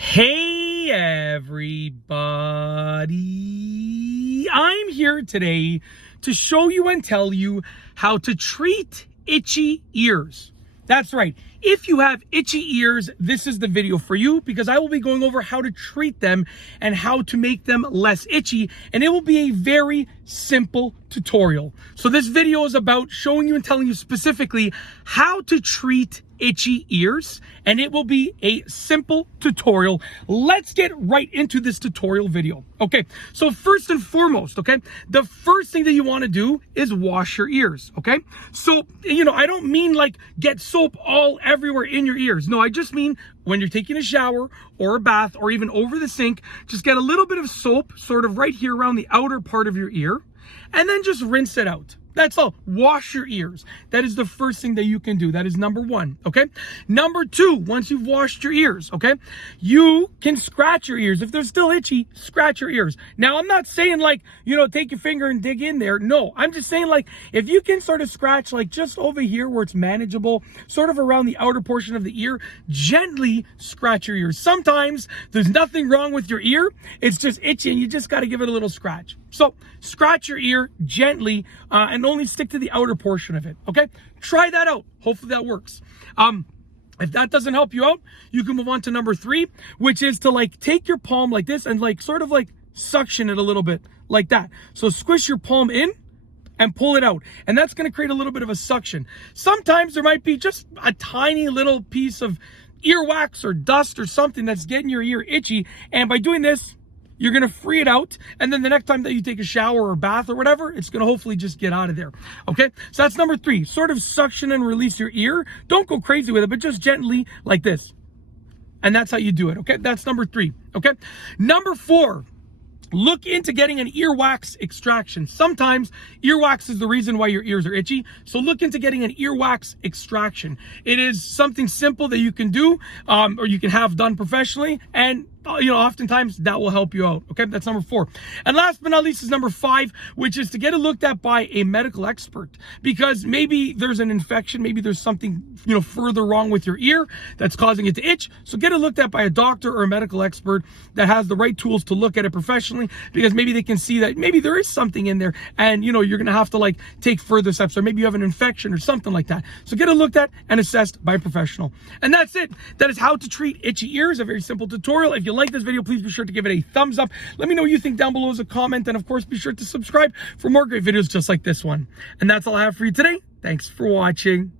Hey everybody, I'm here today to show you and tell you how to treat itchy ears. That's right. If you have itchy ears, this is the video for you because I will be going over how to treat them and how to make them less itchy, and it will be a very simple tutorial. So this video is about showing you and telling you specifically how to treat itchy ears, and it will be a simple tutorial. Let's get right into this tutorial video. Okay, so first and foremost, okay, the first thing that you want to do is wash your ears. Okay, so I don't mean like get soap all everywhere in your ears. No, I just mean when you're taking a shower or a bath or even over the sink, just get a little bit of soap sort of right here around the outer part of your ear, and then just rinse it out. That's all. Wash your ears. That is the first thing that you can do. That is number one, okay? Number two, once you've washed your ears, okay, you can scratch your ears. If they're still itchy, scratch your ears. Now, I'm not saying like, take your finger and dig in there. No, I'm just saying like, if you can sort of scratch like just over here where it's manageable, sort of around the outer portion of the ear, gently scratch your ears. Sometimes there's nothing wrong with your ear. It's just itchy and you just got to give it a little scratch. So scratch your ear gently and only stick to the outer portion of it, okay? Try that out. Hopefully that works. If that doesn't help you out, you can move on to number three, which is to like take your palm like this and like sort of like suction it a little bit like that. So squish your palm in and pull it out. And that's going to create a little bit of a suction. Sometimes there might be just a tiny little piece of earwax or dust or something that's getting your ear itchy. And by doing this, you're going to free it out, and then the next time that you take a shower or bath or whatever, it's going to hopefully just get out of there, okay? So that's number three. Sort of suction and release your ear. Don't go crazy with it, but just gently like this. And that's how you do it, okay? That's number three, okay? Number four, look into getting an earwax extraction. Sometimes earwax is the reason why your ears are itchy, so look into getting an earwax extraction. It is something simple that you can do, or you can have done professionally, and oftentimes that will help you out. Okay, that's number four. And last but not least is number five, which is to get it looked at by a medical expert, because maybe there's an infection, maybe there's something further wrong with your ear that's causing it to itch. So get it looked at by a doctor or a medical expert that has the right tools to look at it professionally, because maybe they can see that maybe there is something in there, and you're gonna have to like take further steps, or maybe you have an infection or something like that. So get it looked at and assessed by a professional. And that's it. That is how to treat itchy ears. A very simple tutorial. If you like this video, please be sure to give it a thumbs up. Let me know what you think down below as a comment, and of course be sure to subscribe for more great videos just like this one. And that's all I have for you today. Thanks for watching.